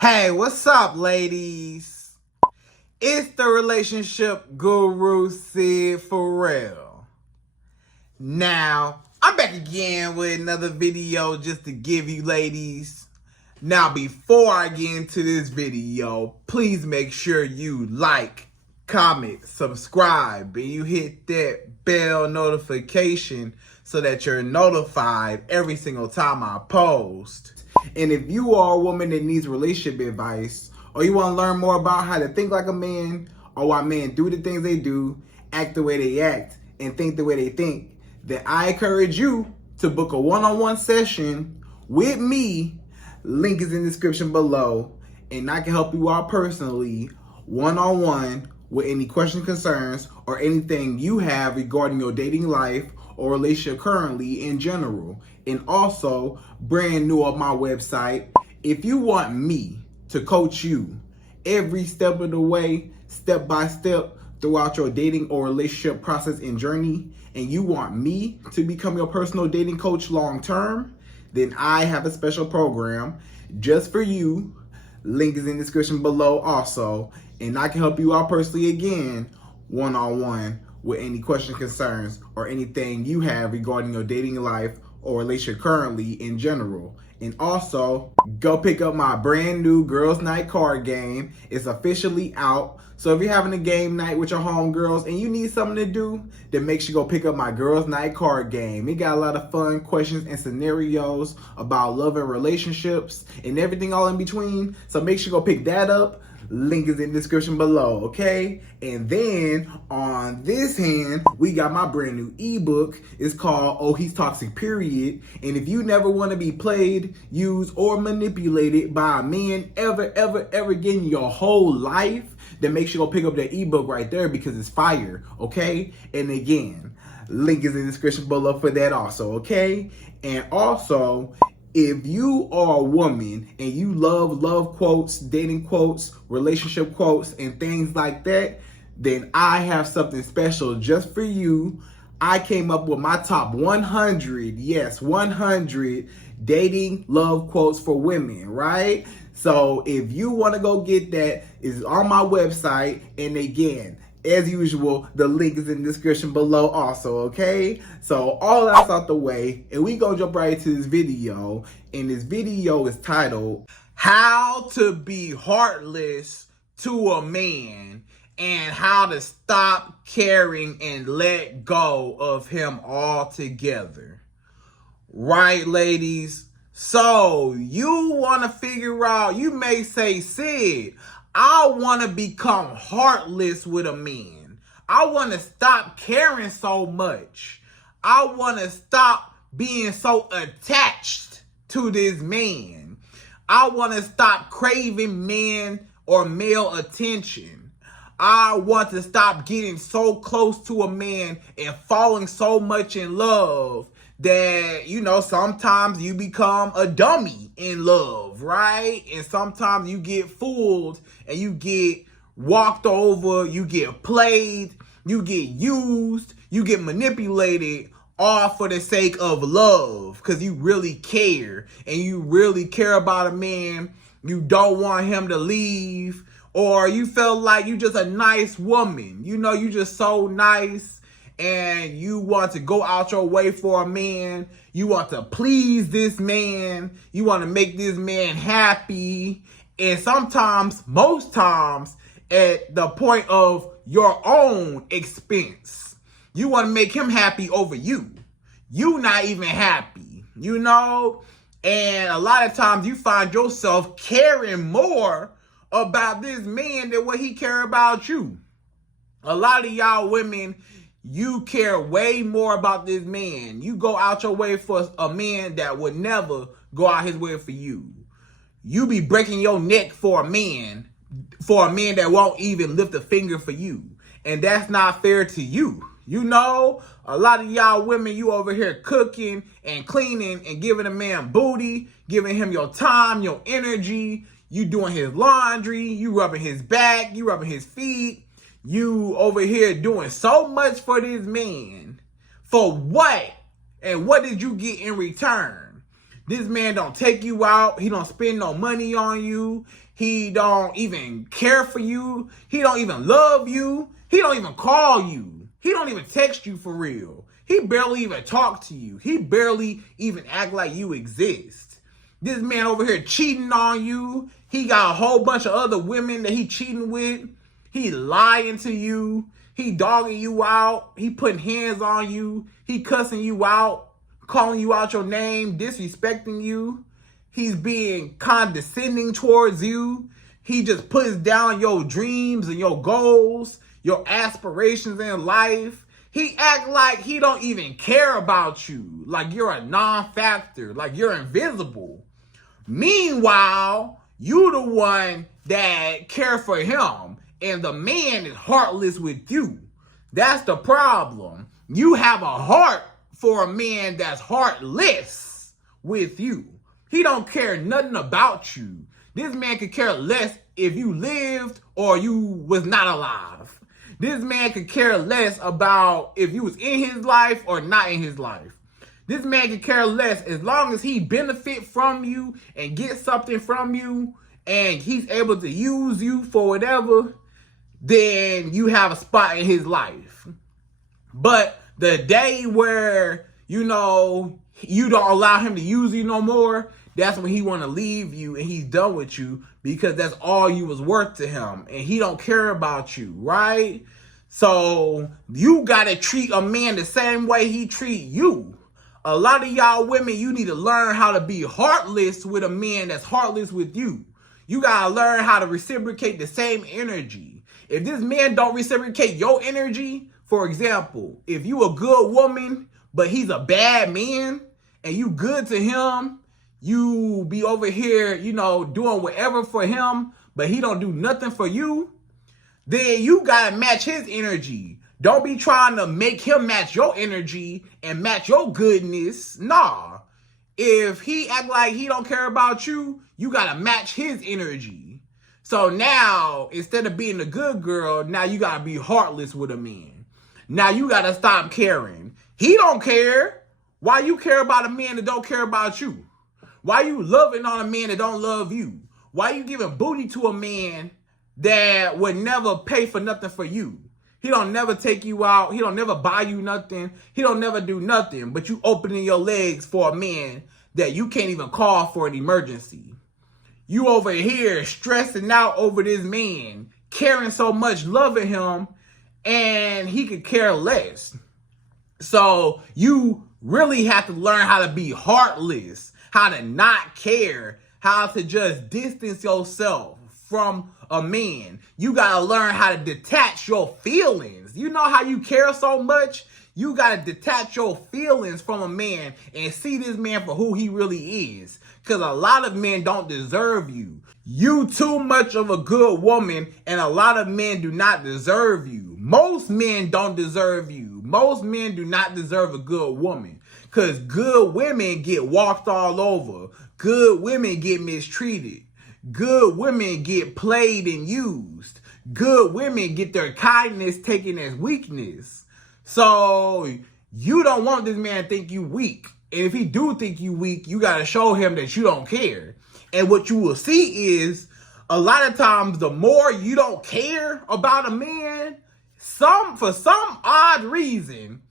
Hey, what's up, ladies? It's the relationship guru, Sydd Ferrell. Now, I'm back again with another video just to give you ladies. Now, before I get into this video, please make sure you like, comment, subscribe, and you hit that bell notification so that you're notified every single time I post. And if you are a woman that needs relationship advice, or you want to learn more about how to think like a man, or why men do the things they do, act the way they act, and think the way they think, then I encourage you to book a one-on-one session with me. Link is in the description below, and I can help you out personally, one-on-one, with any questions, concerns, or anything you have regarding your dating life or relationship currently in general. And also, brand new on my website, if you want me to coach you every step of the way, step by step, throughout your dating or relationship process and journey, and you want me to become your personal dating coach long term, then I have a special program just for you. Link is in the description below also, and I can help you out personally again, one-on-one, with any questions, concerns, or anything you have regarding your dating life or relationship currently in general. And also, go pick up my brand new Girls Night card game. It's officially out. So if you're having a game night with your homegirls and you need something to do, then make sure you go pick up my Girls Night card game. It got a lot of fun questions and scenarios about love and relationships and everything all in between. So make sure you go pick that up. Link is in the description below, okay? And then on this hand, we got my brand new ebook. It's called Oh He's Toxic, Period. And if you never want to be played, used, or manipulated by a man ever again in your whole life, then make sure you go pick up that ebook right there because it's fire, okay? And again, link is in the description below for that also, okay? And also, if you are a woman and you love quotes, dating quotes, relationship quotes, and things like that, then I have something special just for you. I came up with my top 100, yes, 100 dating love quotes for women, right? So if you want to go get that, it's on my website. And again, as usual, the link is in the description below also, okay? So all that's out the way, and we gonna jump right into this video. And this video is titled, How to Be Heartless to a Man, and How to Stop Caring and Let Go of Him Altogether. Right, ladies? So you want to figure out, you may say, Sydd, I want to become heartless with a man. I want to stop caring so much. I want to stop being so attached to this man. I want to stop craving man or male attention. I want to stop getting so close to a man and falling so much in love that, you know, sometimes you become a dummy in love, right? And sometimes you get fooled and you get walked over, you get played, you get used, you get manipulated, all for the sake of love, because you really care and you really care about a man. You don't want him to leave, or you feel like you just a nice woman. You know, you just so nice, and you want to go out your way for a man. You want to please this man. You want to make this man happy. And sometimes, most times, at the point of your own expense. You want to make him happy over you. You not even happy, you know? And a lot of times you find yourself caring more about this man than what he care about you. A lot of y'all women, you care way more about this man. You go out your way for a man that would never go out his way for you. You be breaking your neck for a man that won't even lift a finger for you. And that's not fair to you. You know, a lot of y'all women, you over here cooking and cleaning and giving a man booty, giving him your time, your energy. You doing his laundry, you rubbing his back, you rubbing his feet. You over here doing so much for this man. For what? And what did you get in return? This man don't take you out. He don't spend no money on you. He don't even care for you. He don't even love you. He don't even call you. He don't even text you for real. He barely even talk to you. He barely even act like you exist. This man over here cheating on you. He got a whole bunch of other women that he cheating with. He lying to you. He dogging you out. He putting hands on you. He cussing you out, calling you out your name, disrespecting you. He's being condescending towards you. He just puts down your dreams and your goals, your aspirations in life. He act like he don't even care about you, like you're a non-factor, like you're invisible. Meanwhile, you the one that care for him, and the man is heartless with you. That's the problem. You have a heart for a man that's heartless with you. He don't care nothing about you. This man could care less if you lived or you was not alive. This man could care less about if you was in his life or not in his life. This man could care less as long as he benefit from you and get something from you and he's able to use you for whatever, then you have a spot in his life. But the day where, you don't allow him to use you no more, that's when he want to leave you and he's done with you because that's all you was worth to him and he don't care about you, right? So you got to treat a man the same way he treat you. A lot of y'all women, you need to learn how to be heartless with a man that's heartless with you. You got to learn how to reciprocate the same energy. If this man don't reciprocate your energy, for example, if you a good woman, but he's a bad man and you good to him, you be over here, doing whatever for him, but he don't do nothing for you, then you gotta match his energy. Don't be trying to make him match your energy and match your goodness. Nah. If he act like he don't care about you, you gotta match his energy. So now, instead of being a good girl, now you gotta be heartless with a man. Now you gotta stop caring. He don't care. Why you care about a man that don't care about you? Why you loving on a man that don't love you? Why you giving booty to a man that would never pay for nothing for you? He don't never take you out. He don't never buy you nothing. He don't never do nothing. But you opening your legs for a man that you can't even call for an emergency. You over here stressing out over this man, caring so much, loving him, and he could care less. So you really have to learn how to be heartless, how to not care, how to just distance yourself from a man. You gotta learn how to detach your feelings. You know how you care so much? You gotta detach your feelings from a man and see this man for who he really is. Because a lot of men don't deserve you. You too much of a good woman, and a lot of men do not deserve you. Most men don't deserve you. Most men do not deserve a good woman. Because good women get walked all over. Good women get mistreated. Good women get played and used. Good women get their kindness taken as weakness. So you don't want this man to think you weak. And if he do think you weak, you got to show him that you don't care. And what you will see is a lot of times the more you don't care about a man, for some odd reason,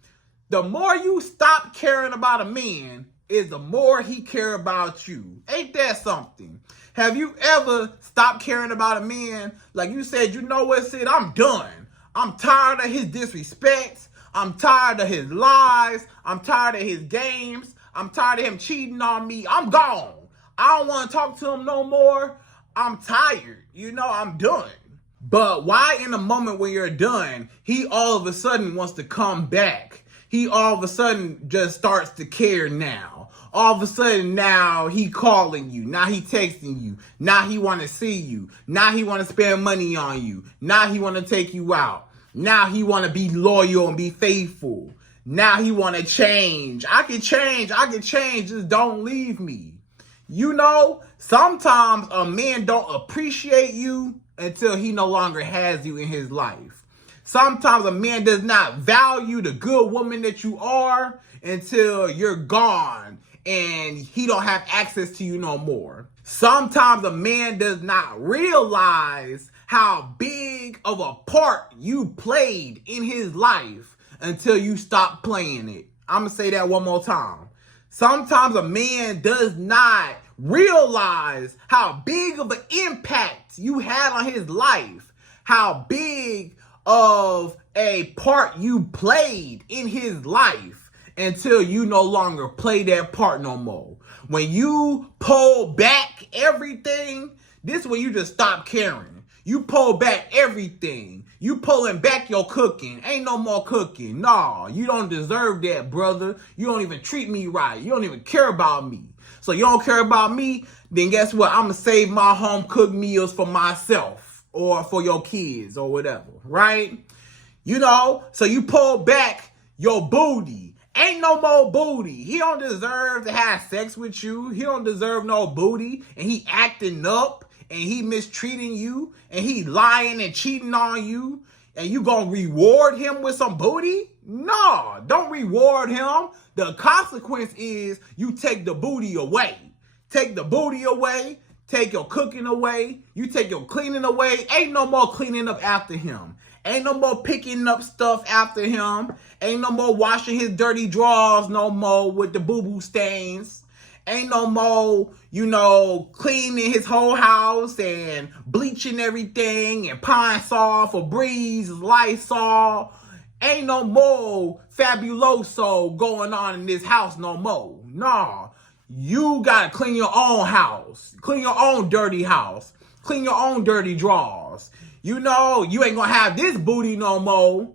the more you stop caring about a man is the more he care about you. Ain't that something? Have you ever stopped caring about a man? Like you said, you know what, Syd, I'm done. I'm tired of his disrespect. I'm tired of his lies. I'm tired of his games. I'm tired of him cheating on me. I'm gone. I don't want to talk to him no more. I'm tired. I'm done. But why in the moment when you're done, he all of a sudden wants to come back? He all of a sudden just starts to care now. All of a sudden now he calling you. Now he texting you. Now he want to see you. Now he want to spend money on you. Now he want to take you out. Now he want to be loyal and be faithful. Now he want to change. I can change. Just don't leave me. Sometimes a man don't appreciate you until he no longer has you in his life. Sometimes a man does not value the good woman that you are until you're gone and he don't have access to you no more. Sometimes a man does not realize how big of a part you played in his life until you stop playing it. I'm going to say that one more time. Sometimes a man does not realize how big of an impact you had on his life, how big of a part you played in his life until you no longer play that part no more. When you pull back everything, this is when you just stop caring. You pull back everything. You pulling back your cooking. Ain't no more cooking. Nah, you don't deserve that, brother. You don't even treat me right. You don't even care about me. So you don't care about me, then guess what? I'm going to save my home cooked meals for myself or for your kids or whatever, right? You know, so you pull back your booty. Ain't no more booty. He don't deserve to have sex with you. He don't deserve no booty. And he acting up and he mistreating you and he lying and cheating on you. And you gonna reward him with some booty? No, don't reward him. The consequence is you take the booty away. Take the booty away. Take your cooking away. You take your cleaning away. Ain't no more cleaning up after him. Ain't no more picking up stuff after him. Ain't no more washing his dirty drawers no more with the boo-boo stains. Ain't no more, you know, cleaning his whole house and bleaching everything and Pine Sol, Febreze, Lysol. Ain't no more fabuloso going on in this house no more. Nah, you gotta clean your own house. Clean your own dirty house. Clean your own dirty drawers. You know, you ain't gonna have this booty no more.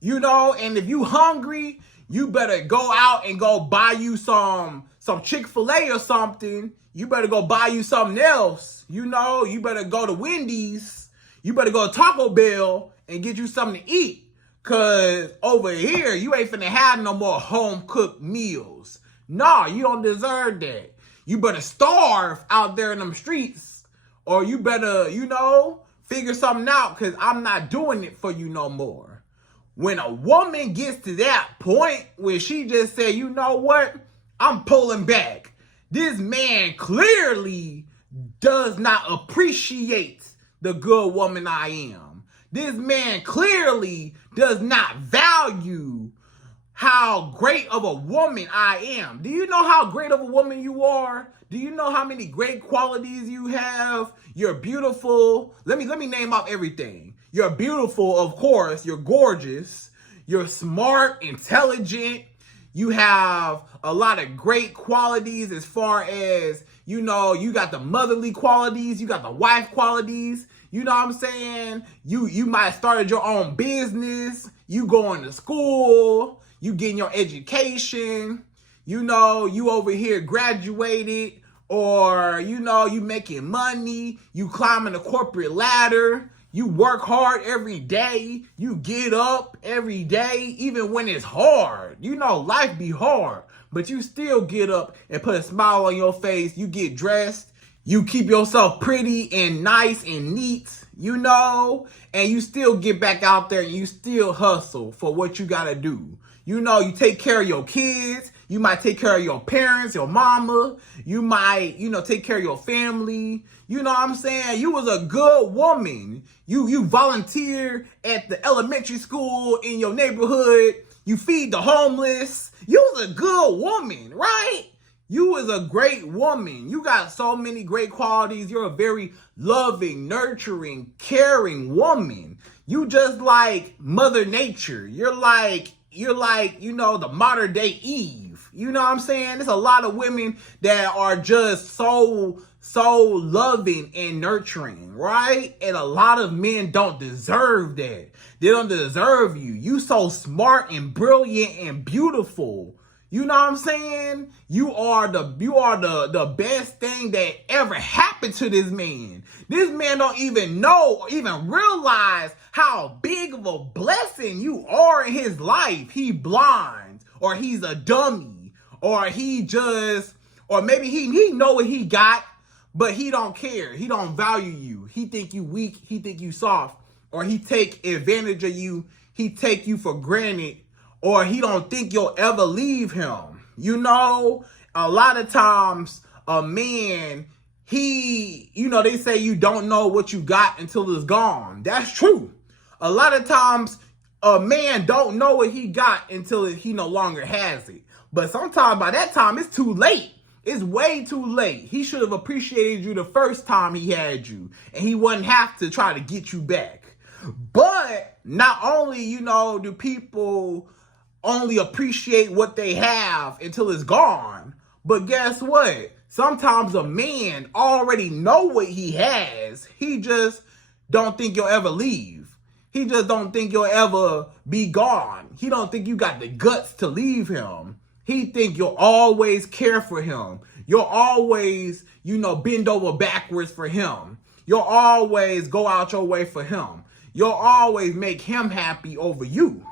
You know, and if you hungry, you better go out and go buy you some Chick-fil-A or something. You better go buy you something else. You know, you better go to Wendy's. You better go to Taco Bell and get you something to eat. Because over here, you ain't finna have no more home-cooked meals. Nah, you don't deserve that. You better starve out there in them streets. Or you better, you know, figure something out because I'm not doing it for you no more. When a woman gets to that point where she just said, you know what? I'm pulling back. This man clearly does not appreciate the good woman I am. This man clearly does not value how great of a woman I am. Do you know how great of a woman you are? Do you know how many great qualities you have? You're beautiful. Let me name off everything. You're beautiful, of course. You're gorgeous. You're smart, intelligent. You have a lot of great qualities as far as, you know, you got the motherly qualities. You got the wife qualities. You know what I'm saying? You might have started your own business. You going to school. You getting your education. You know, you over here graduated. Or, you know, you making money. You climbing the corporate ladder. You work hard every day. You get up every day, even when it's hard. You know, life be hard. But you still get up and put a smile on your face. You get dressed. You keep yourself pretty and nice and neat, you know, and you still get back out there and you still hustle for what you got to do. You know, you take care of your kids. You might take care of your parents, your mama. You might, you know, take care of your family. You know what I'm saying? You was a good woman. You volunteer at the elementary school in your neighborhood. You feed the homeless. You was a good woman, right? You was a great woman. You got so many great qualities. You're a very loving, nurturing, caring woman. You just like Mother Nature. You're like, you know, the modern day Eve. You know what I'm saying? There's a lot of women that are just so loving and nurturing, right? And a lot of men don't deserve that. They don't deserve you. You so smart and brilliant and beautiful. You know what I'm saying? You are the best thing that ever happened to this man. This man don't even know or even realize how big of a blessing you are in his life. He blind, or he's a dummy, or or maybe he know what he got, but he don't care. He don't value you. He think you weak. He think you soft, or he take advantage of you. He take you for granted. Or he don't think you'll ever leave him. You know, a lot of times a man they say you don't know what you got until it's gone. That's true. A lot of times, a man don't know what he got until he no longer has it. But sometimes by that time, it's too late. It's way too late. He should have appreciated you the first time he had you, and he wouldn't have to try to get you back. But not only, do people only appreciate what they have until it's gone, but guess what? Sometimes a man already know what he has. He just don't think you'll ever leave. He just don't think you'll ever be gone. He don't think you got the guts to leave him. He think you'll always care for him. You'll always, bend over backwards for him. You'll always go out your way for him. You'll always make him happy over you.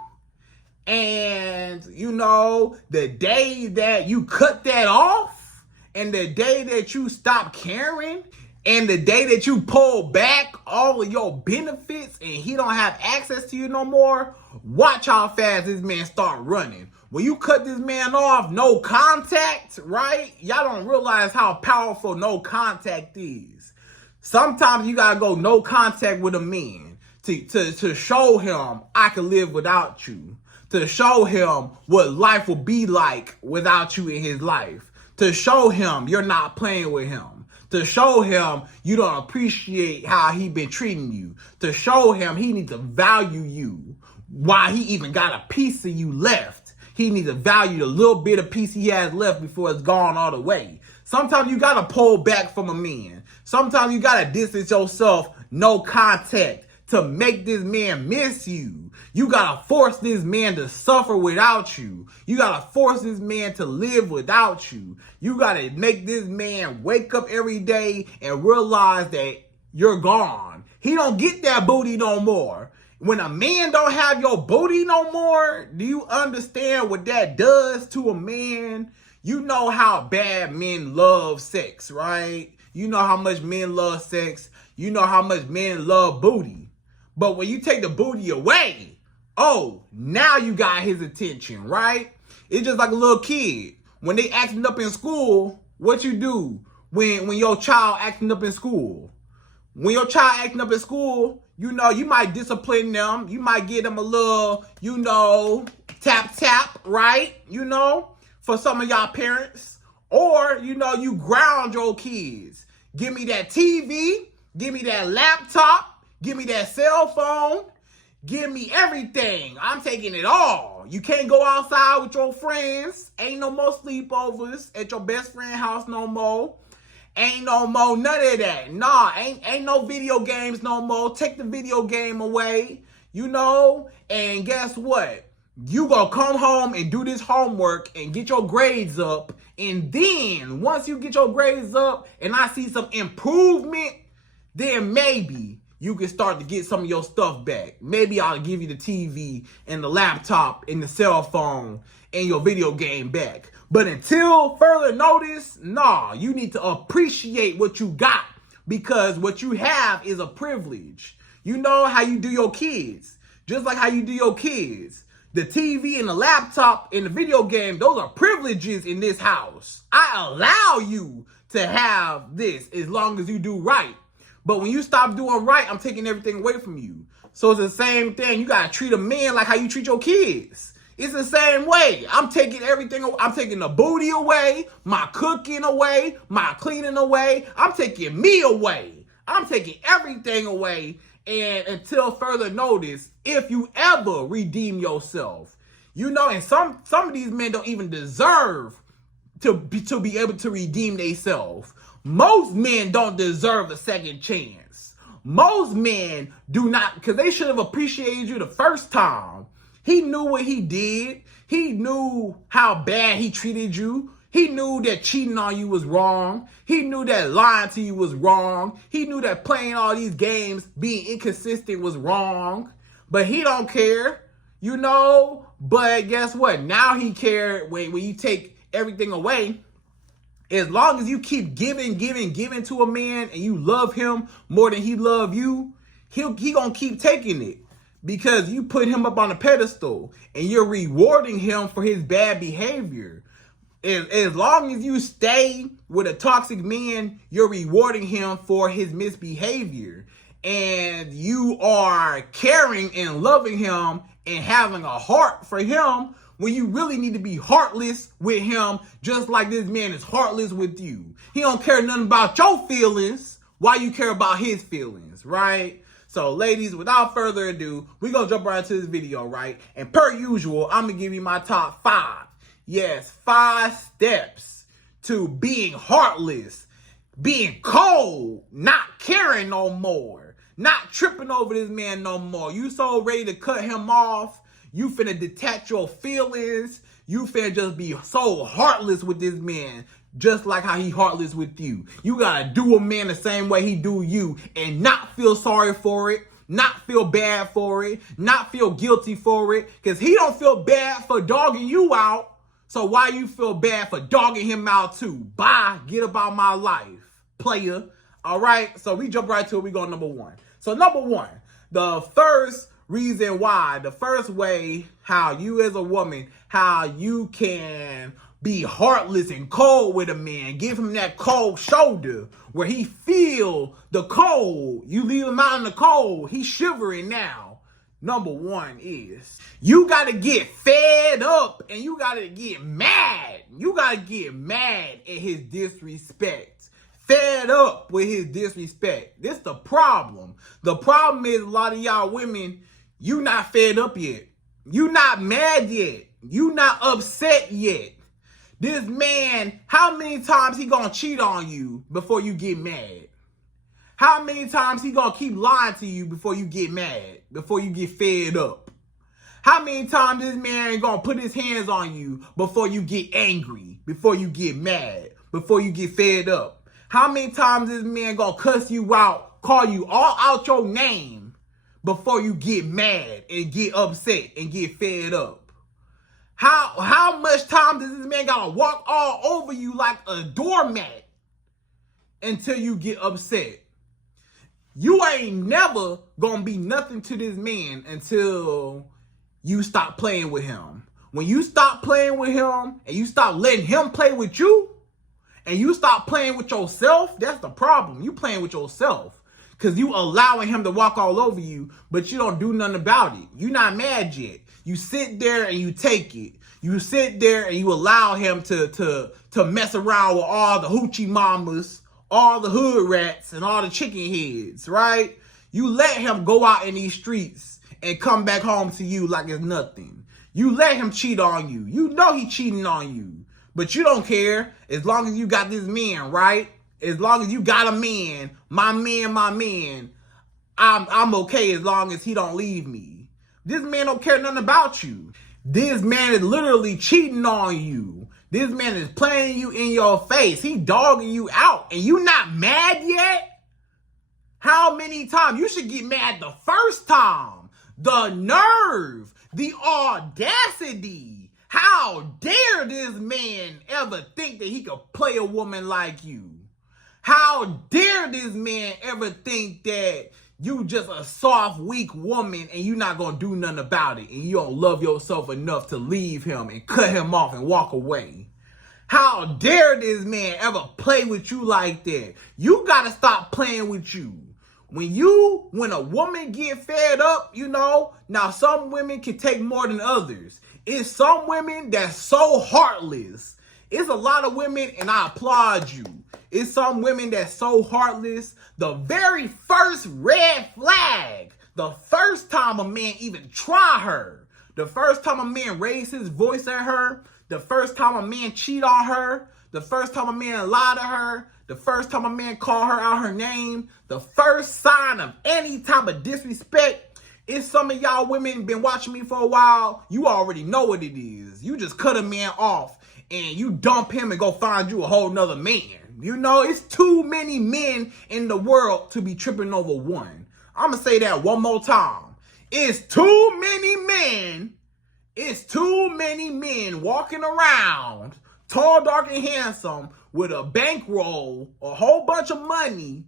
And, the day that you cut that off, and the day that you stop caring, and the day that you pull back all of your benefits and he don't have access to you no more, watch how fast this man start running. When you cut this man off, no contact, right? Y'all don't realize how powerful no contact is. Sometimes you gotta go no contact with a man to show him I can live without you. To show him what life will be like without you in his life. To show him you're not playing with him. To show him you don't appreciate how he been treating you. To show him he needs to value you while he even got a piece of you left. He needs to value the little bit of piece he has left before it's gone all the way. Sometimes you got to pull back from a man. Sometimes you got to distance yourself, no contact, to make this man miss you. You got to force this man to suffer without you. You got to force this man to live without you. You got to make this man wake up every day and realize that you're gone. He don't get that booty no more. When a man don't have your booty no more, do you understand what that does to a man? You know how bad men love sex, right? You know how much men love sex. You know how much men love booty. But when you take the booty away, oh, now you got his attention, right? It's just like a little kid. When they acting up in school, what you do when your child acting up in school? When your child acting up in school, you might discipline them. You might give them a little, tap, right? For some of y'all parents. Or, you ground your kids. Give me that TV. Give me that laptop. Give me that cell phone. Give me everything. I'm taking it all. You can't go outside with your friends. Ain't no more sleepovers at your best friend's house no more. Ain't no more none of that. Nah, ain't no video games no more. Take the video game away, and guess what? You gonna come home and do this homework and get your grades up. And then once you get your grades up and I see some improvement, then maybe you can start to get some of your stuff back. Maybe I'll give you the TV and the laptop and the cell phone and your video game back. But until further notice, nah, you need to appreciate what you got, because what you have is a privilege. You know how you do your kids. Just like how you do your kids. The TV and the laptop and the video game, those are privileges in this house. I allow you to have this as long as you do right. But when you stop doing right, I'm taking everything away from you. So it's the same thing. You got to treat a man like how you treat your kids. It's the same way. I'm taking everything. I'm taking the booty away, my cooking away, my cleaning away. I'm taking me away. I'm taking everything away. And until further notice, if you ever redeem yourself, and some of these men don't even deserve to be able to redeem themselves. Most men don't deserve a second chance. Most men do not, because they should have appreciated you the first time. He knew what he did. He knew how bad he treated you. He knew that cheating on you was wrong. He knew that lying to you was wrong. He knew that playing all these games, being inconsistent was wrong. But he don't care, But guess what? Now he cared when you take everything away. As long as you keep giving to a man and you love him more than he love you, he gonna keep taking it. Because you put him up on a pedestal and you're rewarding him for his bad behavior. As long as you stay with a toxic man, you're rewarding him for his misbehavior. And you are caring and loving him and having a heart for him when you really need to be heartless with him, just like this man is heartless with you. He don't care nothing about your feelings. Why you care about his feelings, right? So, ladies, without further ado, we're going to jump right into this video, right? And per usual, I'm going to give you my top 5. Yes, 5 steps to being heartless, being cold, not caring no more, not tripping over this man no more. You so ready to cut him off. You finna detach your feelings. You finna just be so heartless with this man, just like how he heartless with you. You gotta do a man the same way he do you and not feel sorry for it, not feel bad for it, not feel guilty for it, because he don't feel bad for dogging you out. So why you feel bad for dogging him out too? Bye. Get about my life, player. All right. So we jump right to it. We go number 1. So number 1, the first reason why, the first way how you as a woman, how you can be heartless and cold with a man, give him that cold shoulder where he feel the cold. You leave him out in the cold. He's shivering now. Number 1 is you got to get fed up and you got to get mad. You got to get mad at his disrespect. Fed up with his disrespect. This the problem. The problem is a lot of y'all women, you not fed up yet. You not mad yet. You not upset yet. This man, how many times he gonna cheat on you before you get mad? How many times he gonna keep lying to you before you get mad, before you get fed up? How many times this man gonna put his hands on you before you get angry, before you get mad, before you get fed up? How many times this man gonna cuss you out, call you all out your name before you get mad and get upset and get fed up? How much time does this man gotta walk all over you like a doormat until you get upset? You ain't never gonna be nothing to this man until you stop playing with him. When you stop playing with him and you stop letting him play with you and you stop playing with yourself, that's the problem. You playing with yourself because you allowing him to walk all over you, but you don't do nothing about it. You're not mad yet. You sit there and you take it. You sit there and you allow him to mess around with all the hoochie mamas, all the hood rats, and all the chicken heads, right? You let him go out in these streets and come back home to you like it's nothing. You let him cheat on you. You know he cheating on you, but you don't care as long as you got this man, right? As long as you got a man, my man, I'm okay as long as he don't leave me. This man don't care nothing about you. This man is literally cheating on you. This man is playing you in your face. He dogging you out and you not mad yet? How many times? You should get mad the first time. The nerve, the audacity. How dare this man ever think that he could play a woman like you? How dare this man ever think that you just a soft, weak woman and you not gonna do nothing about it and you don't love yourself enough to leave him and cut him off and walk away? How dare this man ever play with you like that? You gotta stop playing with you. When a woman get fed up, now some women can take more than others. It's some women that's so heartless. It's a lot of women, and I applaud you. It's some women that's so heartless. The very first red flag, the first time a man even try her, the first time a man raise his voice at her, the first time a man cheat on her, the first time a man lie to her, the first time a man call her out her name, the first sign of any type of disrespect. If some of y'all women been watching me for a while, you already know what it is. You just cut a man off and you dump him and go find you a whole nother man. It's too many men in the world to be tripping over one. I'm going to say that one more time. It's too many men. It's too many men walking around, tall, dark, and handsome, with a bankroll, a whole bunch of money,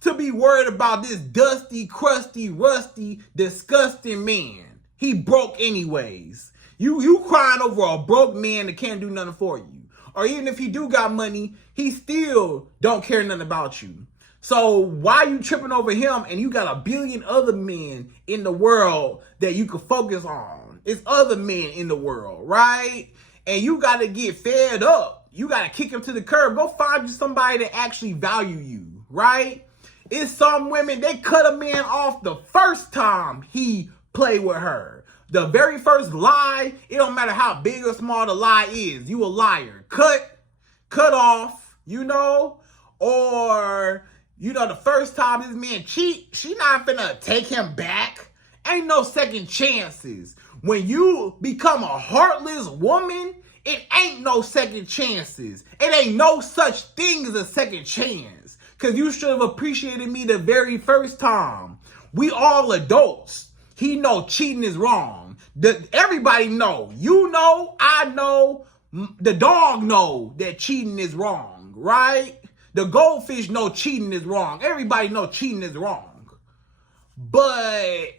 to be worried about this dusty, crusty, rusty, disgusting man. He broke anyways. You crying over a broke man that can't do nothing for you. Or even if he do got money, he still don't care nothing about you. So why you tripping over him and you got a billion other men in the world that you could focus on? It's other men in the world, right? And you got to get fed up. You got to kick him to the curb. Go find you somebody that actually value you, right? It's some women, they cut a man off the first time he played with her. The very first lie, it don't matter how big or small the lie is. You a liar. Cut off, you know? Or, you know, the first time this man cheat, she not finna take him back. Ain't no second chances. When you become a heartless woman, it ain't no second chances. It ain't no such thing as a second chance. Because you should have appreciated me the very first time. We all adults. He know cheating is wrong. Everybody know. You know, I know, the dog know that cheating is wrong, right? The goldfish know cheating is wrong. Everybody know cheating is wrong. But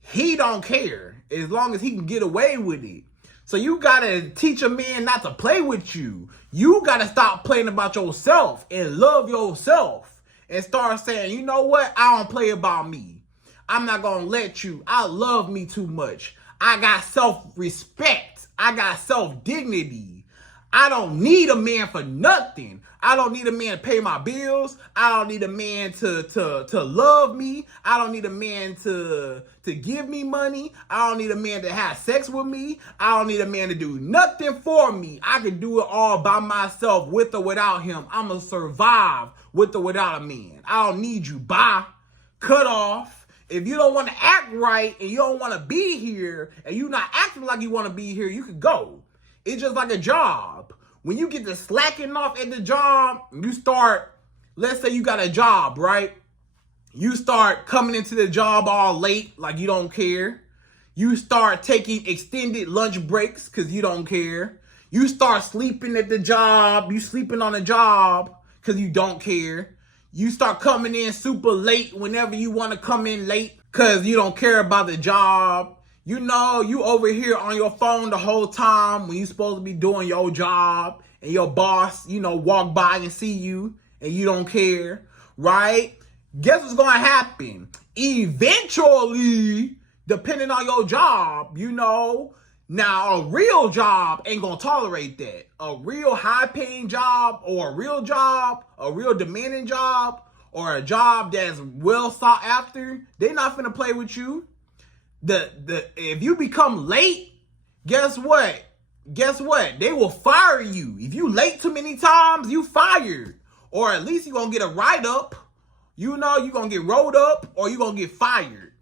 he don't care as long as he can get away with it. So you gotta teach a man not to play with you. You gotta stop playing about yourself and love yourself and start saying, you know what? I don't play about me. I'm not gonna let you. I love me too much. I got self-respect. I got self-dignity. I don't need a man for nothing. I don't need a man to pay my bills. I don't need a man to love me. I don't need a man to give me money. I don't need a man to have sex with me. I don't need a man to do nothing for me. I can do it all by myself, with or without him. I'm gonna survive with or without a man. I don't need you. Bye. Cut off. If you don't want to act right and you don't want to be here and you're not acting like you want to be here, you could go. It's just like a job. When you get to slacking off at the job, you start, let's say you got a job, right? You start coming into the job all late like you don't care. You start taking extended lunch breaks because you don't care. You start sleeping at the job. You sleeping on the job because you don't care. You start coming in super late whenever you want to come in late because you don't care about the job. You know, you over here on your phone the whole time when you supposed to be doing your job and your boss, you know, walk by and see you and you don't care, right? Guess what's going to happen? Eventually, depending on your job, you know, now a real job ain't going to tolerate that. A real high-paying job or a real demanding job, or a job that's well sought after, they not finna play with you. If you become late, guess what? They will fire you. If you late too many times, you fired. Or at least you're going to get a write-up. You know, you're going to get rolled up or you're going to get fired.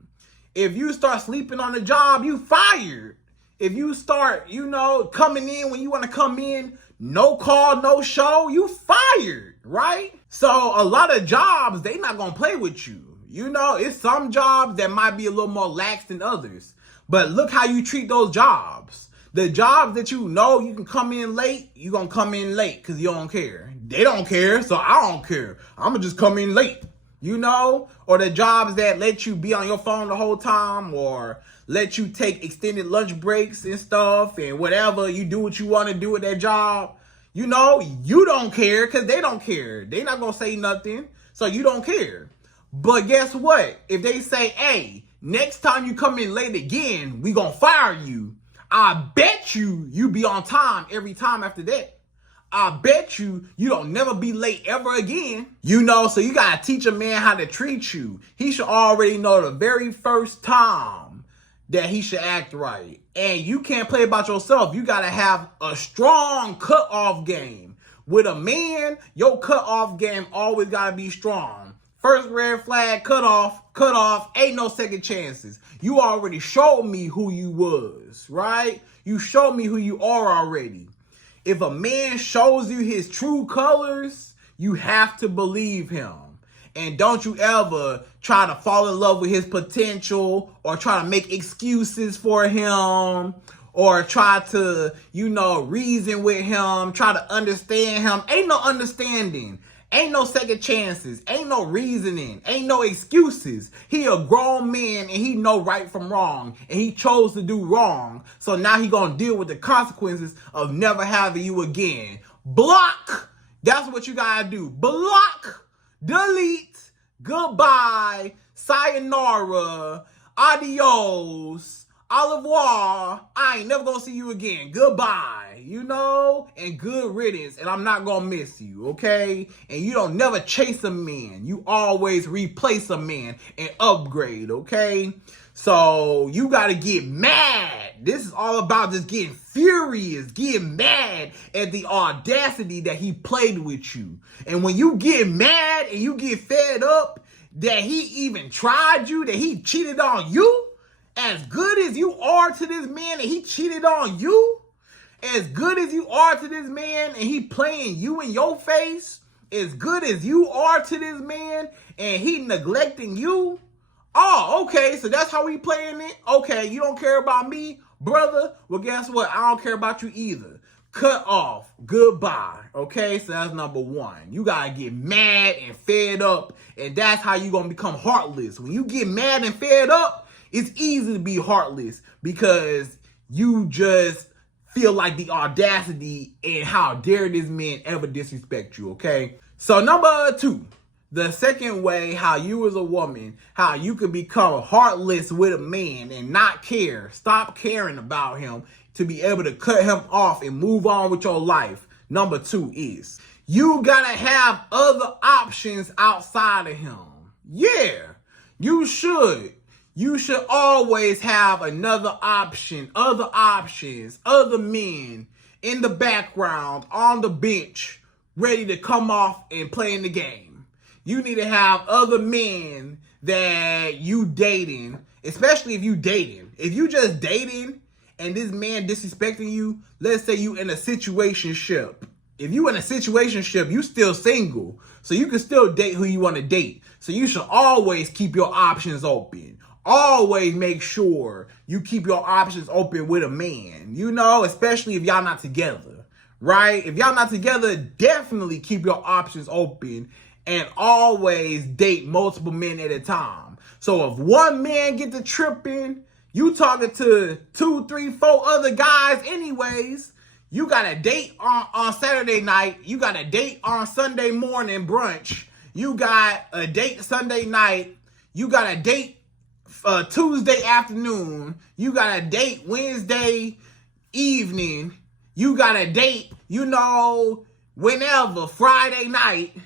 If you start sleeping on the job, you fired. If you start, you know, coming in when you want to come in, no call, no show, you fired, right? So a lot of jobs, they not going to play with you. You know, it's some jobs that might be a little more lax than others. But look how you treat those jobs. The jobs that you know you can come in late, you're going to come in late because you don't care. They don't care, so I don't care. I'm going to just come in late, you know? Or the jobs that let you be on your phone the whole time, or let you take extended lunch breaks and stuff, and whatever, you do what you want to do with that job. You know, you don't care because they don't care. They not going to say nothing, so you don't care. But guess what? If they say, hey, next time you come in late again, we going to fire you. I bet you be on time every time after that. I bet you don't never be late ever again. You know, so you got to teach a man how to treat you. He should already know the very first time that he should act right. And you can't play about yourself. You got to have a strong cutoff game. With a man, your cutoff game always got to be strong. First red flag, cut off, ain't no second chances. You already showed me who you was, right? You showed me who you are already. If a man shows you his true colors, you have to believe him. And don't you ever try to fall in love with his potential or try to make excuses for him or try to, you know, reason with him, try to understand him. Ain't no understanding. Ain't no second chances. Ain't no reasoning. Ain't no excuses. He a grown man and he know right from wrong. And he chose to do wrong. So now he gonna deal with the consequences of never having you again. Block. That's what you gotta do. Block. Delete. Goodbye. Sayonara. Adios. Au revoir. I ain't never gonna see you again. Goodbye. You know? And good riddance. And I'm not gonna miss you, okay? And you don't never chase a man. You always replace a man and upgrade, okay? So you gotta get mad. This is all about just getting furious, getting mad at the audacity that he played with you. And when you get mad and you get fed up that he even tried you, that he cheated on you, as good as you are to this man and he cheated on you, as good as you are to this man and he playing you in your face, as good as you are to this man and he neglecting you, oh, okay, so that's how we playing it? Okay, you don't care about me, brother? Well, guess what? I don't care about you either. Cut off. Goodbye. Okay, so that's number one. You gotta get mad and fed up, and that's how you gonna become heartless. When you get mad and fed up, it's easy to be heartless because you just feel like the audacity and how dare this man ever disrespect you, okay? So number two, the second way how you as a woman, how you could become heartless with a man and not care, stop caring about him to be able to cut him off and move on with your life. Number two is you gotta have other options outside of him. Yeah, you should. You should always have another option, other options, other men in the background, on the bench, ready to come off and play in the game. You need to have other men that you dating, especially if you dating. If you just dating and this man disrespecting you, let's say you in a situationship. If you in a situationship, you still single. So you can still date who you want to date. So you should always keep your options open. Always make sure you keep your options open with a man, you know, especially if y'all not together, right? If y'all not together, definitely keep your options open and always date multiple men at a time. So if one man get to tripping, you talking to 2, 3, 4 other guys anyways. You got a date on Saturday night. You got a date on Sunday morning brunch. You got a date Sunday night. You got a date Tuesday afternoon. You got a date Wednesday evening. You got a date, you know, whenever, Friday night.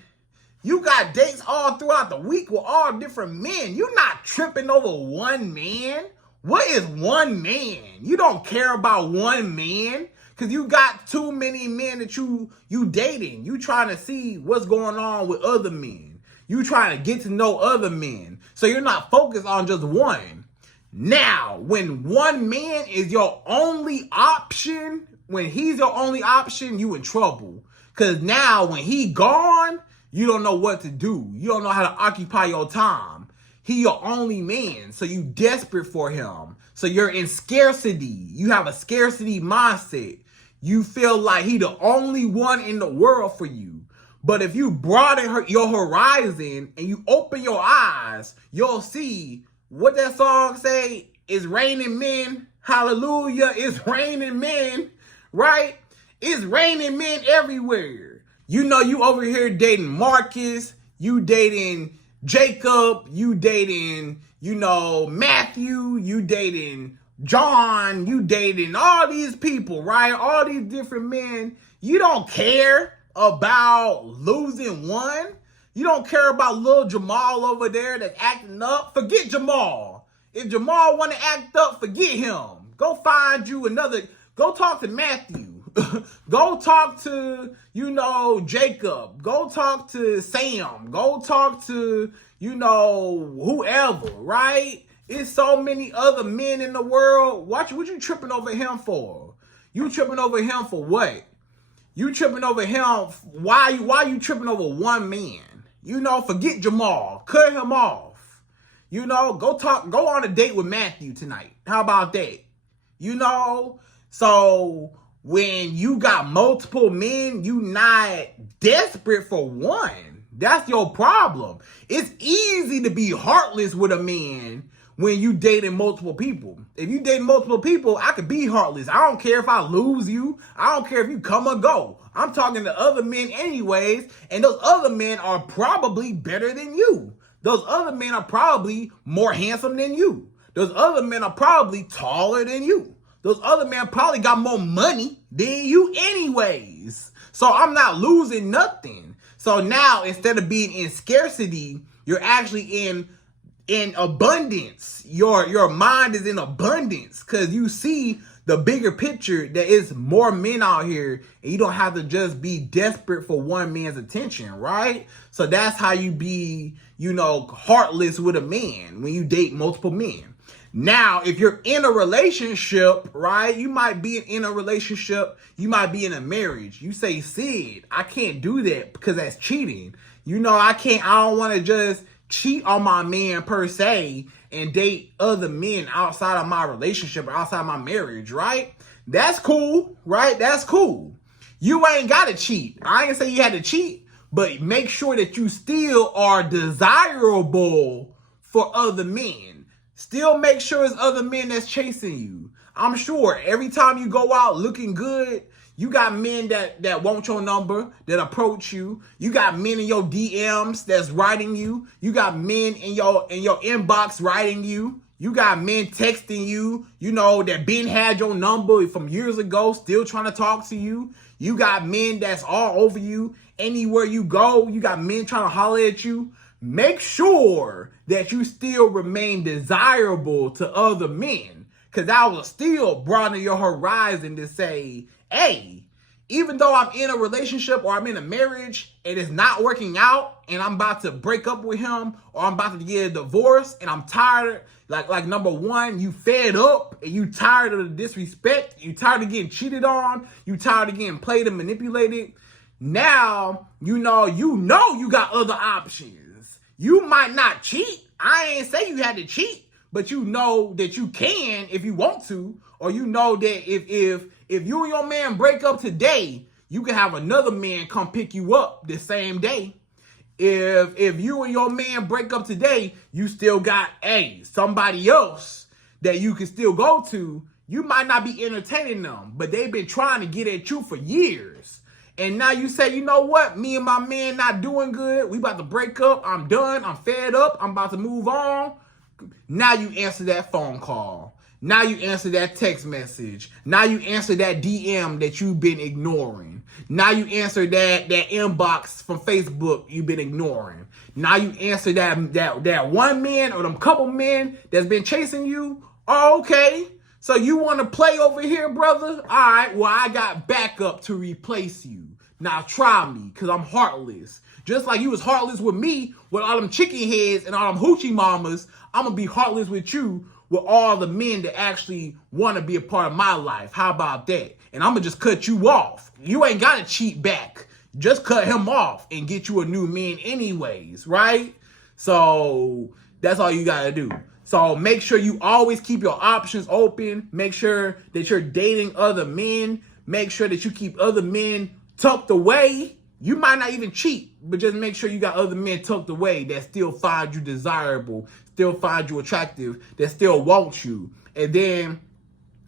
You got dates all throughout the week with all different men. You're not tripping over one man. What is one man? You don't care about one man because you got too many men that you dating. You trying to see what's going on with other men. You trying to get to know other men. So you're not focused on just one. Now, when one man is your only option, when he's your only option, you in trouble. Because now when he gone, you don't know what to do. You don't know how to occupy your time. He your only man, so you desperate for him. So you're in scarcity. You have a scarcity mindset. You feel like he the only one in the world for you. But if you broaden your horizon and you open your eyes, you'll see what that song say, it's raining men. Hallelujah, it's raining men, right? It's raining men everywhere. You know, you over here dating Marcus, you dating Jacob, you dating, you know, Matthew, you dating John, you dating all these people, right? All these different men. You don't care about losing one. You don't care about little Jamal over there that's acting up. Forget Jamal. If Jamal want to act up, forget him. Go find you another. Go talk to Matthew. Go talk to, you know, Jacob. Go talk to Sam. Go talk to, you know, whoever, right? It's so many other men in the world. What you tripping over him for? You tripping over him for what? You tripping over him. Why you tripping over one man? You know, forget Jamal. Cut him off. You know, go on a date with Matthew tonight. How about that? You know, so when you got multiple men, you not desperate for one. That's your problem. It's easy to be heartless with a man when you dating multiple people. If you dating multiple people, I could be heartless. I don't care if I lose you. I don't care if you come or go. I'm talking to other men anyways, and those other men are probably better than you. Those other men are probably more handsome than you. Those other men are probably taller than you. Those other men probably got more money than you anyways. So I'm not losing nothing. So now, instead of being in scarcity, you're actually in abundance. Your mind is in abundance because you see the bigger picture. There is more men out here, and you don't have to just be desperate for one man's attention, right? So that's how you be, heartless with a man when you date multiple men. Now, if you're in a relationship, right, you might be in a relationship, you might be in a marriage. You say, Syd, I can't do that because that's cheating. I don't want to just cheat on my man per se and date other men outside of my relationship or outside my marriage, right? That's cool, right? That's cool. You ain't got to cheat. I ain't say you had to cheat, but make sure that you still are desirable for other men. Still make sure it's other men that's chasing you. I'm sure every time you go out looking good, you got men that want your number, that approach you. You got men in your DMs that's writing you. You got men in your inbox writing you. You got men texting you, that been had your number from years ago, still trying to talk to you. You got men that's all over you. Anywhere you go, you got men trying to holler at you. Make sure that you still remain desirable to other men, because that will still broaden your horizon to say, hey, even though I'm in a relationship or I'm in a marriage and it's not working out and I'm about to break up with him or I'm about to get a divorce and I'm tired, like number one, you fed up and you tired of the disrespect, you tired of getting cheated on, you tired of getting played and manipulated. Now, you got other options. You might not cheat. I ain't say you had to cheat, but you know that you can if you want to, or that if you and your man break up today, you can have another man come pick you up the same day. If you and your man break up today, you still got somebody else that you can still go to. You might not be entertaining them, but they've been trying to get at you for years. And now you say, you know what? Me and my man not doing good. We about to break up. I'm done. I'm fed up. I'm about to move on. Now you answer that phone call. Now you answer that text message. Now you answer that DM that you've been ignoring. Now you answer that inbox from Facebook you've been ignoring. Now you answer that one man or them couple men that's been chasing you. Oh, okay. So you want to play over here, brother? All right, well, I got backup to replace you. Now try me, because I'm heartless. Just like you was heartless with me with all them chicken heads and all them hoochie mamas, I'm going to be heartless with you with all the men that actually want to be a part of my life. How about that? And I'm going to just cut you off. You ain't got to cheat back. Just cut him off and get you a new man anyways, right? So that's all you got to do. So make sure you always keep your options open. Make sure that you're dating other men. Make sure that you keep other men tucked away. You might not even cheat, but just make sure you got other men tucked away that still find you desirable, still find you attractive, that still want you. And then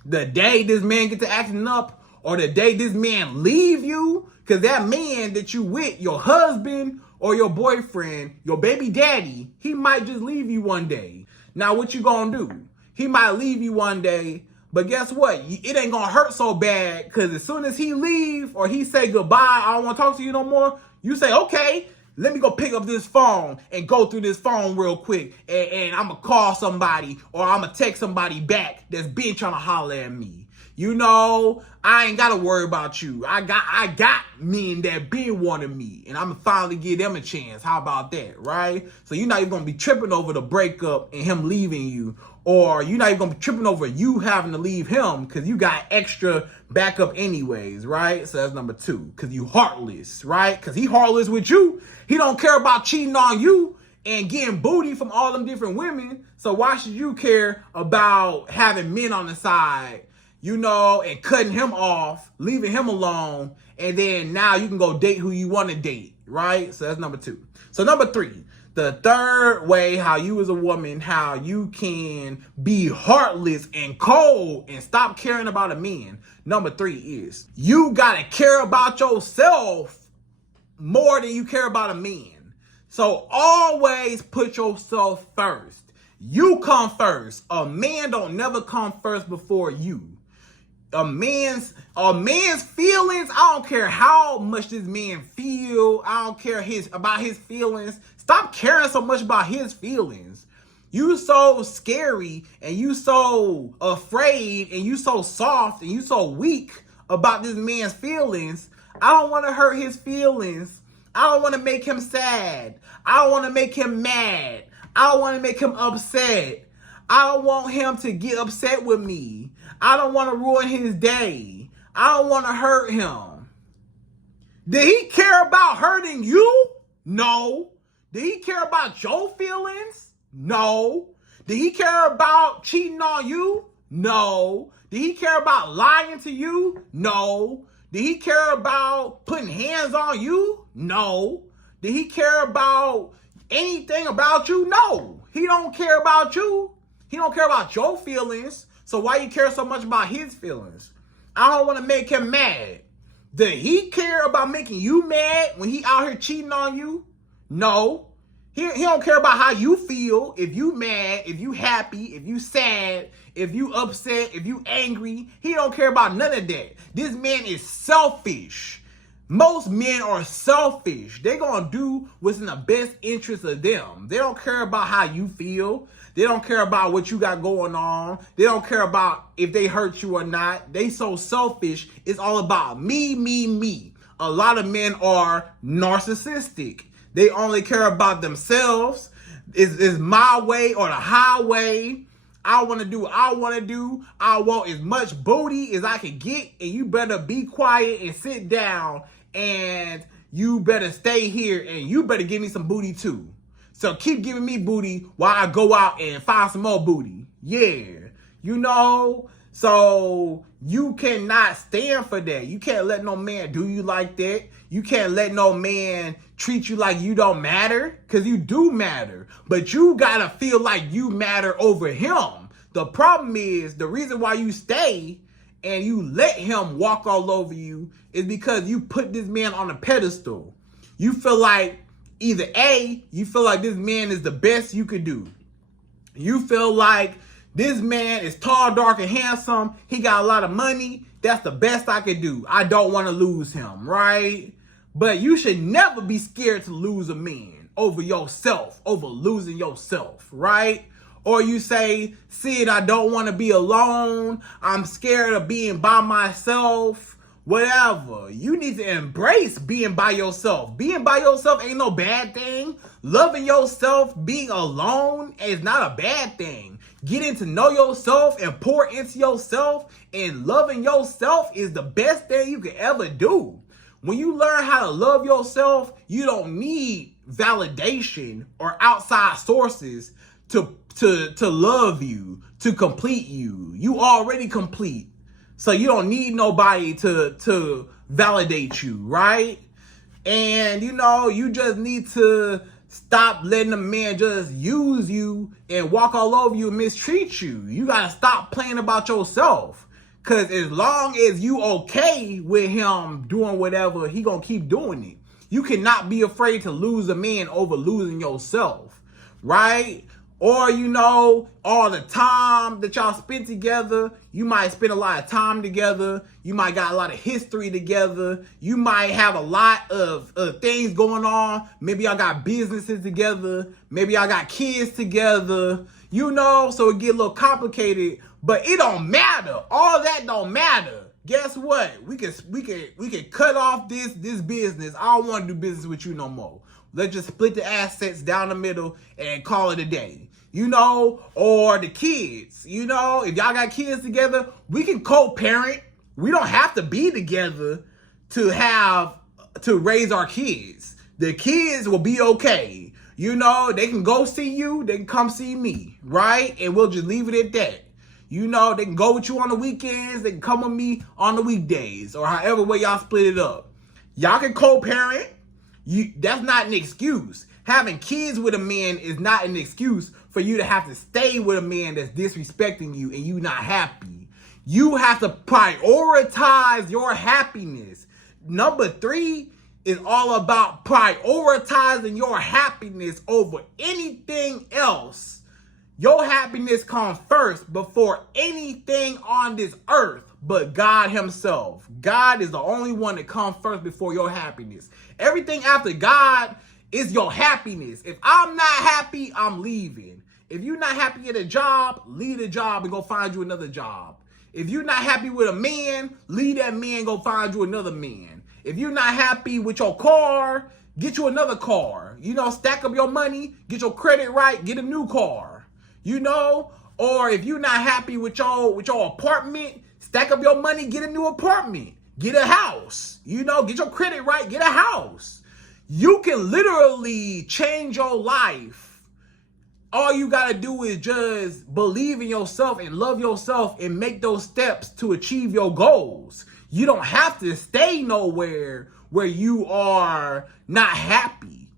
the day this man get to acting up, or the day this man leave you, because that man that you with, your husband or your boyfriend, your baby daddy, he might just leave you one day. Now, what you gonna do? He might leave you one day, but guess what? It ain't gonna hurt so bad, because as soon as he leave or he say goodbye, I don't want to talk to you no more, you say, okay, let me go pick up this phone and go through this phone real quick, and I'm gonna call somebody or I'm gonna text somebody back that's been trying to holler at me. I ain't gotta worry about you. I got men that been wanting me, and I'm gonna finally give them a chance. How about that, right? So you're not even gonna be tripping over the breakup and him leaving you, or you're not even gonna be tripping over you having to leave him because you got extra backup anyways, right? So that's number 2, because you heartless, right? Because he heartless with you. He don't care about cheating on you and getting booty from all them different women. So why should you care about having men on the side, and cutting him off, leaving him alone, and then now you can go date who you want to date, right? So that's number 2. So number 3, the third way how you as a woman, how you can be heartless and cold and stop caring about a man. Number 3 is you gotta care about yourself more than you care about a man. So always put yourself first. You come first. A man don't never come first before you. A man's feelings, I don't care how much this man feel. I don't care about his feelings. Stop caring so much about his feelings. You so scary and you so afraid and you so soft and you so weak about this man's feelings. I don't want to hurt his feelings. I don't want to make him sad. I don't want to make him mad. I don't want to make him upset. I don't want him to get upset with me. I don't want to ruin his day. I don't want to hurt him. Did he care about hurting you? No. Did he care about your feelings? No. Did he care about cheating on you? No. Did he care about lying to you? No. Did he care about putting hands on you? No. Did he care about anything about you? No. He don't care about you. He don't care about your feelings. So why you care so much about his feelings? I don't want to make him mad. Did he care about making you mad when he out here cheating on you? No. He don't care about how you feel. If you mad, if you happy, if you sad, if you upset, if you angry. He don't care about none of that. This man is selfish. Most men are selfish. They're going to do what's in the best interest of them. They don't care about how you feel. They don't care about what you got going on. They don't care about if they hurt you or not. They so selfish. It's all about me, me, me. A lot of men are narcissistic. They only care about themselves. It's my way or the highway. I want to do what I want to do. I want as much booty as I can get. And you better be quiet and sit down. And you better stay here. And you better give me some booty too. So keep giving me booty while I go out and find some more booty. Yeah. You know, so you cannot stand for that. You can't let no man do you like that. You can't let no man treat you like you don't matter, because you do matter. But you got to feel like you matter over him. The problem is, the reason why you stay and you let him walk all over you is because you put this man on a pedestal. You feel like either A, you feel like this man is the best you could do. You feel like this man is tall, dark, and handsome. He got a lot of money. That's the best I could do. I don't want to lose him, right? But you should never be scared to lose a man over yourself, over losing yourself, right? Or you say, Syd, I don't want to be alone. I'm scared of being by myself. Whatever. You need to embrace being by yourself. Being by yourself ain't no bad thing. Loving yourself, being alone is not a bad thing. Getting to know yourself and pour into yourself and loving yourself is the best thing you could ever do. When you learn how to love yourself, you don't need validation or outside sources to love you, to complete you. You already complete. So you don't need nobody to validate you, right? And, you know, you just need to stop letting a man just use you and walk all over you and mistreat you. You got to stop playing about yourself. Because as long as you okay with him doing whatever, he going to keep doing it. You cannot be afraid to lose a man over losing yourself, right? Or, you know, all the time that y'all spend together, you might spend a lot of time together. You might got a lot of history together. You might have a lot of things going on. Maybe y'all got businesses together. Maybe y'all got kids together. You know, so it get a little complicated, but it don't matter. All that don't matter. Guess what? We can cut off this business. I don't want to do business with you no more. Let's just split the assets down the middle and call it a day. You know, or the kids, you know, if y'all got kids together, we can co-parent. We don't have to be together to raise our kids. The kids will be okay. You know, they can go see you, they can come see me, right? And we'll just leave it at that. You know, they can go with you on the weekends, they can come with me on the weekdays, or however way y'all split it up. Y'all can co-parent. That's not an excuse. Having kids with a man is not an excuse for you to have to stay with a man that's disrespecting you and you not happy. You have to prioritize your happiness. Number 3 is all about prioritizing your happiness over anything else. Your happiness comes first before anything on this earth but God himself. God is the only one that comes first before your happiness. Everything after God is your happiness. If I'm not happy, I'm leaving. If you're not happy at a job, leave the job and go find you another job. If you're not happy with a man, leave that man and go find you another man. If you're not happy with your car, get you another car. Stack up your money, get your credit right, get a new car. Or if you're not happy with your apartment, stack up your money, get a new apartment, get a house. Get your credit right, get a house. You can literally change your life. All you got to do is just believe in yourself and love yourself and make those steps to achieve your goals. You don't have to stay nowhere where you are not happy.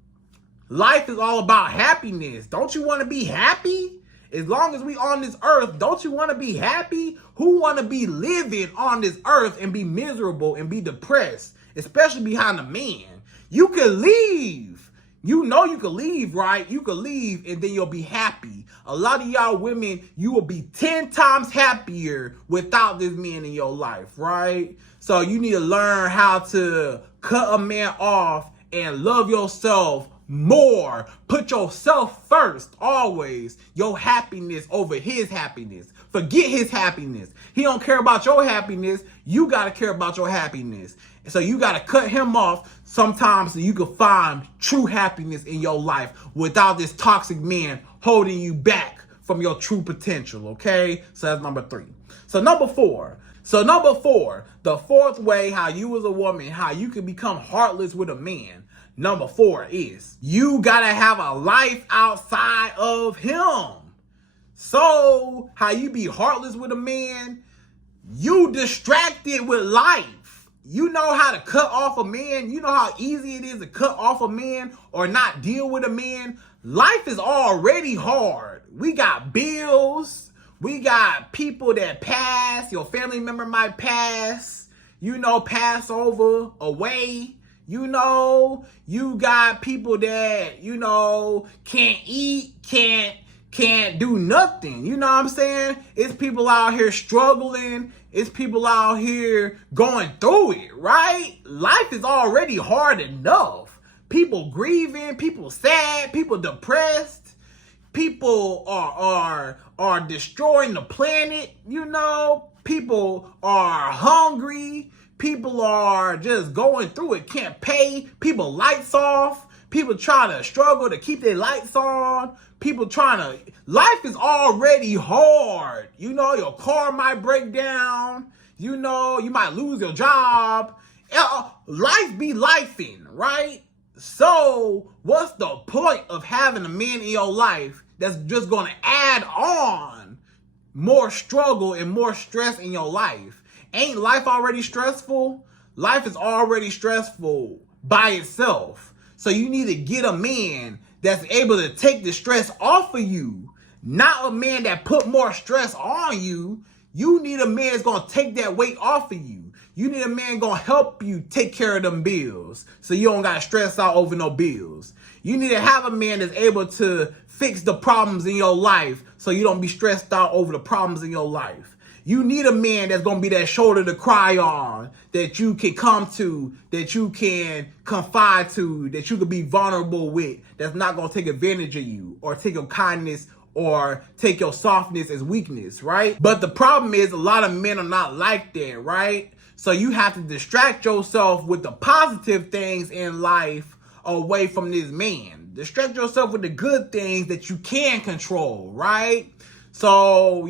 Life is all about happiness. Don't you want to be happy? As long as we on this earth, don't you want to be happy? Who want to be living on this earth and be miserable and be depressed, especially behind a man? You can leave. You can leave, right? You can leave and then you'll be happy. A lot of y'all women, you will be 10 times happier without this man in your life, right? So you need to learn how to cut a man off and love yourself more. Put yourself first, always. Your happiness over his happiness. Forget his happiness. He don't care about your happiness. You got to care about your happiness. So you got to cut him off sometimes so you can find true happiness in your life without this toxic man holding you back from your true potential, okay? So that's number 3. So number 4, the fourth way how you as a woman, how you can become heartless with a man. Number 4 is you got to have a life outside of him. So how you be heartless with a man, you distracted with life. You know how to cut off a man. You know how easy it is to cut off a man or not deal with a man. Life is already hard. We got bills. We got people that pass. Your family member might pass. Pass over, away. You got people that, can't eat, can't do nothing. You know what I'm saying? It's people out here struggling. It's people out here going through it, right? Life is already hard enough. People grieving, people sad, people depressed. People are destroying the planet, People are hungry. People are just going through it, can't pay. People lights off. People trying to struggle to keep their lights on. Life is already hard. Your car might break down. You might lose your job. Life be lifing, right? So what's the point of having a man in your life that's just going to add on more struggle and more stress in your life? Ain't life already stressful? Life is already stressful by itself. So you need to get a man that's able to take the stress off of you. Not a man that put more stress on you. You need a man that's going to take that weight off of you. You need a man going to help you take care of them bills so you don't got to stress out over no bills. You need to have a man that's able to fix the problems in your life so you don't be stressed out over the problems in your life. You need a man that's going to be that shoulder to cry on, that you can come to, that you can confide to, that you can be vulnerable with, that's not going to take advantage of you or take your kindness or take your softness as weakness, right? But the problem is a lot of men are not like that, right? So you have to distract yourself with the positive things in life away from this man. Distract yourself with the good things that you can control, right? So,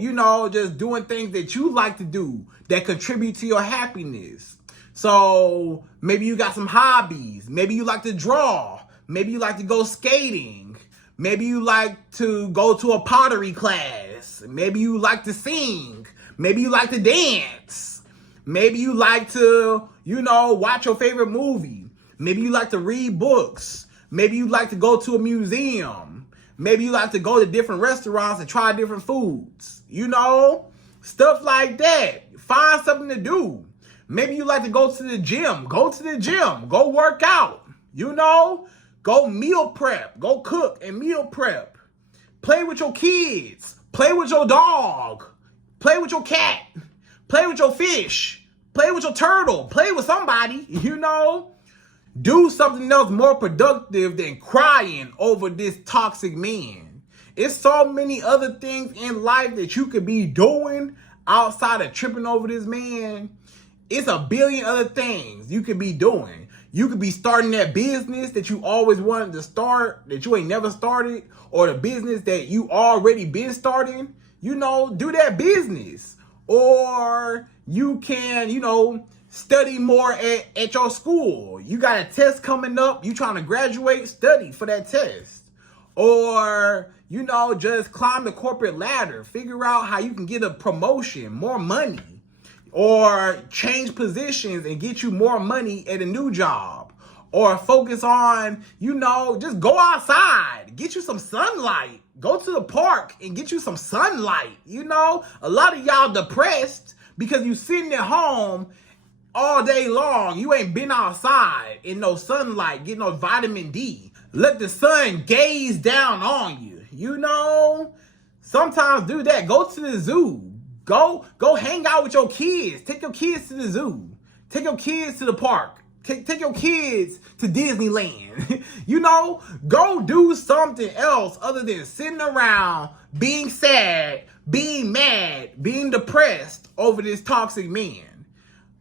just doing things that you like to do that contribute to your happiness. So maybe you got some hobbies. Maybe you like to draw. Maybe you like to go skating. Maybe you like to go to a pottery class. Maybe you like to sing. Maybe you like to dance. Maybe you like to, watch your favorite movie. Maybe you like to read books. Maybe you like to go to a museum. Maybe you like to go to different restaurants and try different foods. You know, stuff like that. Find something to do. Maybe you like to go to the gym. Go to the gym. Go work out. You know, go meal prep. Go cook and meal prep. Play with your kids. Play with your dog. Play with your cat. Play with your fish. Play with your turtle. Play with somebody, you know. Do something else more productive than crying over this toxic man. It's so many other things in life that you could be doing outside of tripping over this man. It's a billion other things you could be doing. You could be starting that business that you always wanted to start, that you ain't never started, or the business that you already been starting. You know, do that business. Or you can, you know, study more at your school. You got a test coming up. You trying to graduate, study for that test. Or, you know, just climb the corporate ladder. Figure out how you can get a promotion, more money. Or change positions and get you more money at a new job. Or focus on, you know, just go outside. Get you some sunlight. Go to the park and get you some sunlight. You know, a lot of y'all depressed because you sitting at home all day long. You ain't been outside in no sunlight, get no vitamin D. Let the sun gaze down on you. You know, sometimes do that. Go to the zoo. Go hang out with your kids. Take your kids to the zoo. Take your kids to the park. Take your kids to Disneyland. You know, go do something else other than sitting around being sad, being mad, being depressed over this toxic man.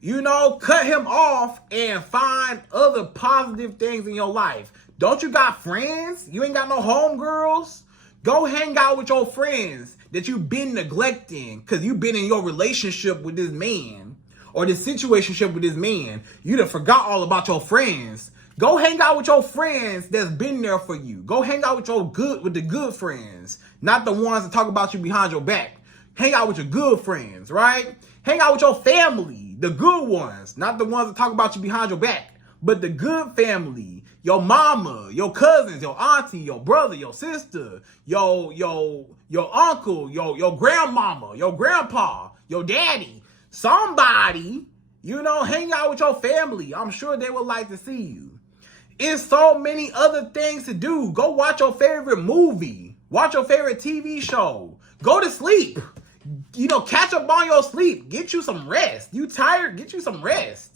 You know, cut him off and find other positive things in your life. Don't you got friends? You ain't got no homegirls? Go hang out with your friends that you've been neglecting because you've been in your relationship with this man or this situationship with this man. You done forgot all about your friends. Go hang out with your friends that's been there for you. Go hang out with the good friends, not the ones that talk about you behind your back. Hang out with your good friends, right? Hang out with your family, the good ones, not the ones that talk about you behind your back, but the good family. Your mama, your cousins, your auntie, your brother, your sister, your uncle, your grandmama, your grandpa, your daddy, somebody, you know, hang out with your family. I'm sure they would like to see you. It's so many other things to do. Go watch your favorite movie. Watch your favorite TV show. Go to sleep. You know, catch up on your sleep. Get you some rest. You tired? Get you some rest.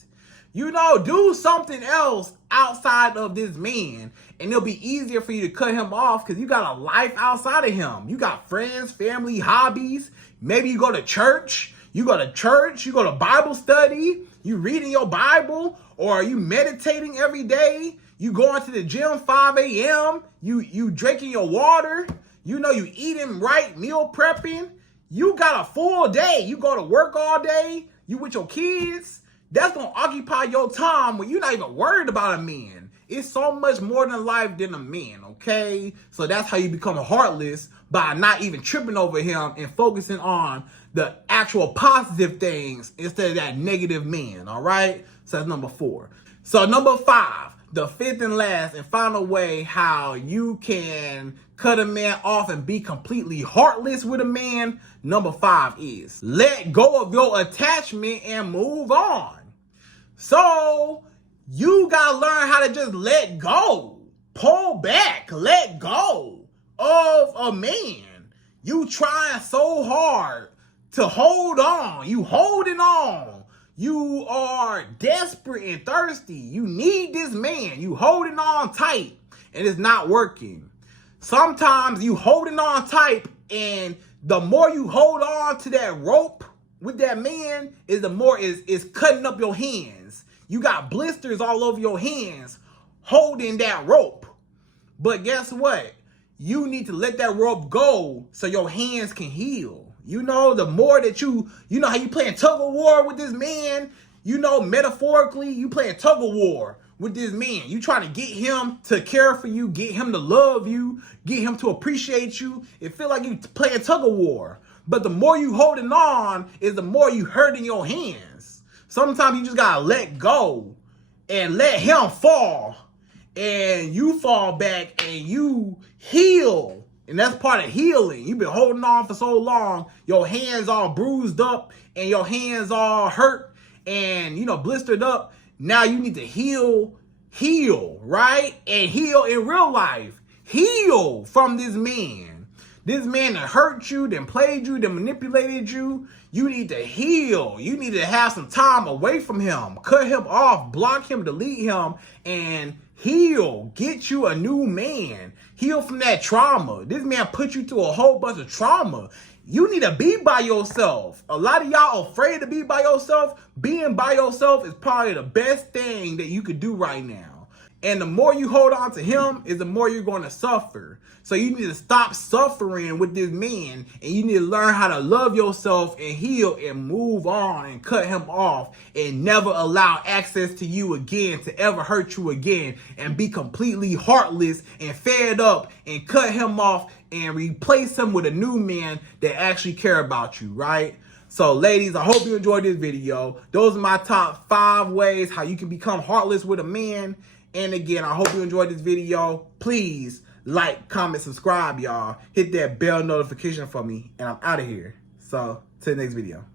You know, do something else outside of this man, and it'll be easier for you to cut him off because you got a life outside of him. You got friends, family, hobbies. Maybe you go to church. You go to Bible study. You reading your Bible, or are you meditating every day? You going to the gym 5 a.m. You drinking your water. You know, you eating right, meal prepping. You got a full day. You go to work all day. You with your kids. That's going to occupy your time when you're not even worried about a man. It's so much more than life than a man, okay? So that's how you become heartless, by not even tripping over him and focusing on the actual positive things instead of that negative man, all right? So that's number 4. So number 5, the fifth and last and final way how you can cut a man off and be completely heartless with a man, number 5 is let go of your attachment and move on. So you gotta learn how to just let go, pull back, let go of a man. You trying so hard to hold on. You holding on. You are desperate and thirsty. You need this man. You holding on tight and it's not working. Sometimes you holding on tight, and the more you hold on to that rope with that man, is the more is cutting up your hands. You got blisters all over your hands holding that rope. But guess what? You need to let that rope go so your hands can heal. You know, the more that you know how you playing tug of war with this man, you know, metaphorically, you playing tug of war with this man. You trying to get him to care for you, get him to love you, get him to appreciate you. It feel like you playing tug of war. But the more you holding on is the more you hurting your hands. Sometimes you just gotta let go and let him fall and you fall back and you heal. And that's part of healing. You've been holding on for so long. Your hands all bruised up and your hands all hurt and, blistered up. Now you need to heal, right? And heal in real life. Heal from this man. This man that hurt you, then played you, then manipulated you. You need to heal. You need to have some time away from him. Cut him off, block him, delete him, and heal. Get you a new man. Heal from that trauma. This man put you through a whole bunch of trauma. You need to be by yourself. A lot of y'all afraid to be by yourself. Being by yourself is probably the best thing that you could do right now. And the more you hold on to him is the more you're going to suffer. So you need to stop suffering with this man, and you need to learn how to love yourself and heal and move on and cut him off and never allow access to you again to ever hurt you again, and be completely heartless and fed up and cut him off and replace him with a new man that actually care about you, right? So ladies, I hope you enjoyed this video. Those are my top 5 ways how you can become heartless with a man. And again, I hope you enjoyed this video. Please like, comment, subscribe, y'all. Hit that bell notification for me, and I'm out of here. So, to the next video.